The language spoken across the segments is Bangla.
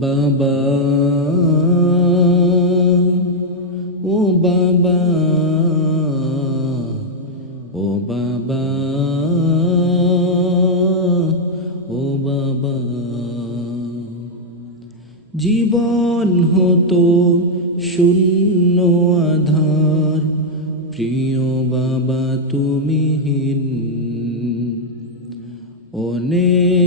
বাবা। ও বাবা। ও বাবা। ও বাবা। জীবন হতো শূন্য আধার। প্রিয় বাবা তুমিহীন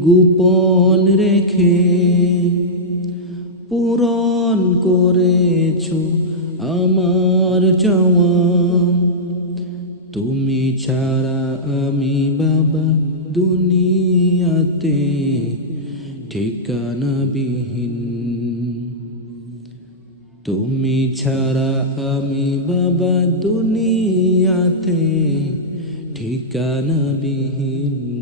গোপন রেখে পূরণ করেছ আমার চাওয়া। তুমি ছাড়া আমি বাবা দুনিয়াতে ঠিকানাবিহীন। তুমি ছাড়া আমি বাবা দুনিয়াতে ঠিকানাবিহীন।